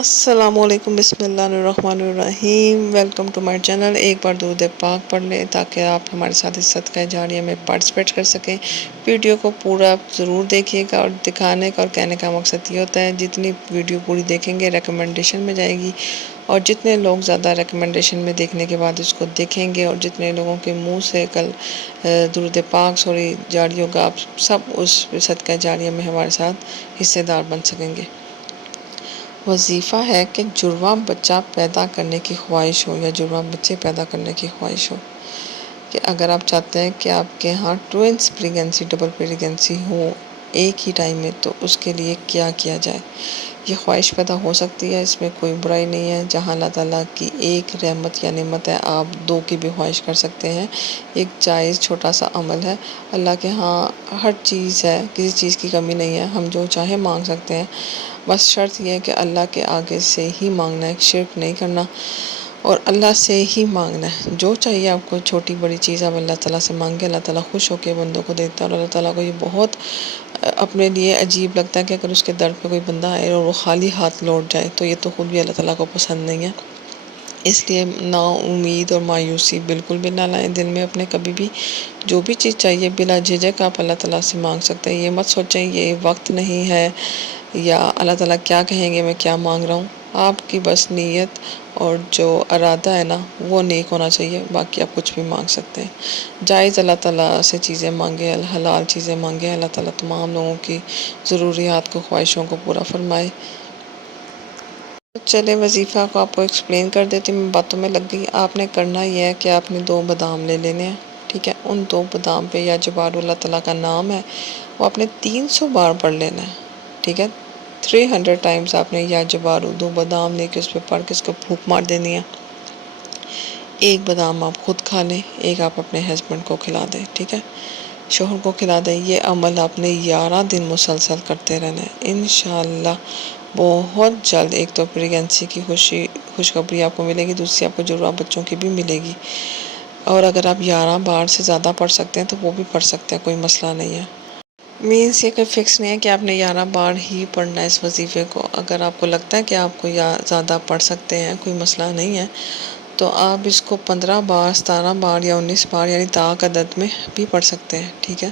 السلام علیکم، بسم اللہ الرحمن الرحیم، ویلکم ٹو مائی چینل۔ ایک بار درود پاک پڑھ لیں تاکہ آپ ہمارے ساتھ اس صدقہ جاریہ میں پارٹیسپیٹ کر سکیں۔ ویڈیو کو پورا ضرور دیکھیے گا، اور دکھانے کا اور کہنے کا مقصد یہ ہوتا ہے جتنی ویڈیو پوری دیکھیں گے ریکمنڈیشن میں جائے گی، اور جتنے لوگ زیادہ ریکمنڈیشن میں دیکھنے کے بعد اس کو دیکھیں گے، اور جتنے لوگوں کے منہ سے کل درود پاک جاری ہوگا، آپ سب اس صدقہ جاریہ میں ہمارے ساتھ حصے دار بن سکیں گے۔ وظیفہ ہے کہ جڑواں بچہ پیدا کرنے کی خواہش ہو، یا جڑواں بچے پیدا کرنے کی خواہش ہو، کہ اگر آپ چاہتے ہیں کہ آپ کے ہاں ٹوئنس پریگنسی، ڈبل پریگنسی ہو ایک ہی ٹائم میں، تو اس کے لیے کیا کیا جائے۔ یہ خواہش پیدا ہو سکتی ہے، اس میں کوئی برائی نہیں ہے۔ جہاں اللہ تعالیٰ کی ایک رحمت یا نعمت ہے، آپ دو کی بھی خواہش کر سکتے ہیں۔ ایک جائز چھوٹا سا عمل ہے۔ اللہ کے ہاں ہر چیز ہے، کسی چیز کی کمی نہیں ہے، ہم جو چاہے مانگ سکتے ہیں۔ بس شرط یہ ہے کہ اللہ کے آگے سے ہی مانگنا ہے، شرک نہیں کرنا، اور اللہ سے ہی مانگنا ہے۔ جو چاہیے آپ کو، چھوٹی بڑی چیز آپ اللہ تعالیٰ سے مانگے، اللہ تعالیٰ خوش ہو کے بندوں کو دیتا ہے۔ اور اللہ تعالیٰ کو یہ بہت اپنے لیے عجیب لگتا ہے کہ اگر اس کے در پہ کوئی بندہ آئے اور وہ خالی ہاتھ لوٹ جائے، تو یہ تو خود بھی اللہ تعالیٰ کو پسند نہیں ہے۔ اس لیے نا امید اور مایوسی بالکل بھی نہ لائیں دل میں اپنے کبھی بھی۔ جو بھی چیز چاہیے بلا جھجک آپ اللہ تعالیٰ سے مانگ سکتے ہیں۔ یہ مت سوچیں یہ وقت نہیں ہے، یا اللہ تعالیٰ کیا کہیں گے میں کیا مانگ رہا ہوں۔ آپ کی بس نیت اور جو ارادہ ہے نا، وہ نیک ہونا چاہیے، باقی آپ کچھ بھی مانگ سکتے ہیں۔ جائز اللہ تعالیٰ سے چیزیں مانگے، حلال چیزیں مانگے، اللہ تعالیٰ تمام لوگوں کی ضروریات کو، خواہشوں کو پورا فرمائے۔ چلے وظیفہ کو آپ کو ایکسپلین کر دیتی ہوں، میں باتوں میں لگ گئی۔ آپ نے کرنا یہ ہے کہ آپ نے 2 بادام لے لینے ہیں، ٹھیک ہے۔ ان 2 بادام پہ یا جبار اللہ تعالیٰ کا نام ہے، وہ آپ نے 300 بار پڑھ لینا ہے، ٹھیک ہے۔ 300 ٹائمز آپ نے یا جبارو 2 بادام لے کے اس پہ پڑھ کے اس کو پھونک مار دینی ہے۔ ایک بادام آپ خود کھا لیں، ایک آپ اپنے ہسبینڈ کو کھلا دیں، ٹھیک ہے، شوہر کو کھلا دیں۔ یہ عمل آپ نے 11 دن مسلسل کرتے رہنا ہے، انشاءاللہ بہت جلد ایک تو پریگنسی کی خوشخبری آپ کو ملے گی، دوسری آپ کو جڑواں بچوں کی بھی ملے گی۔ اور اگر آپ 11 بار سے زیادہ پڑھ سکتے ہیں تو وہ بھی پڑھ سکتے ہیں، کوئی مسئلہ نہیں ہے۔ مینس یہ کوئی فکس نہیں ہے کہ آپ نے 11 بار ہی پڑھنا ہے اس وظیفے کو۔ اگر آپ کو لگتا ہے کہ آپ کو زیادہ پڑھ سکتے ہیں، کوئی مسئلہ نہیں ہے، تو آپ اس کو 15 بار، 17 بار یا 19 بار یعنی طاق عدد میں بھی پڑھ سکتے ہیں، ٹھیک ہے۔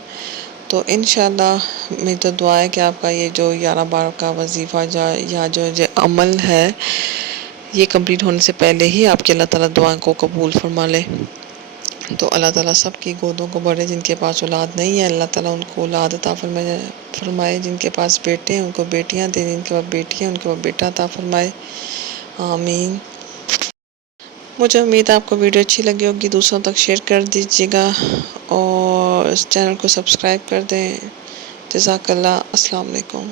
تو انشاءاللہ میری تو دعا ہے کہ آپ کا یہ جو 11 بار کا وظیفہ یا جو عمل ہے، یہ کمپلیٹ ہونے سے پہلے ہی آپ کے اللہ تعالیٰ دعا کو قبول فرما لے۔ تو اللہ تعالیٰ سب کی گودوں کو بڑھے۔ جن کے پاس اولاد نہیں ہے، اللہ تعالیٰ ان کو اولاد عطا فرمائے۔ جن کے پاس بیٹے ہیں ان کو بیٹیاں دے، جن کے پاس بیٹی ہیں ان کے پاس بیٹا عطا فرمائے، آمین۔ مجھے امید ہے آپ کو ویڈیو اچھی لگی ہوگی، دوسروں تک شیئر کر دیجیے گا، اور اس چینل کو سبسکرائب کر دیں۔ جزاک اللہ، السلام علیکم۔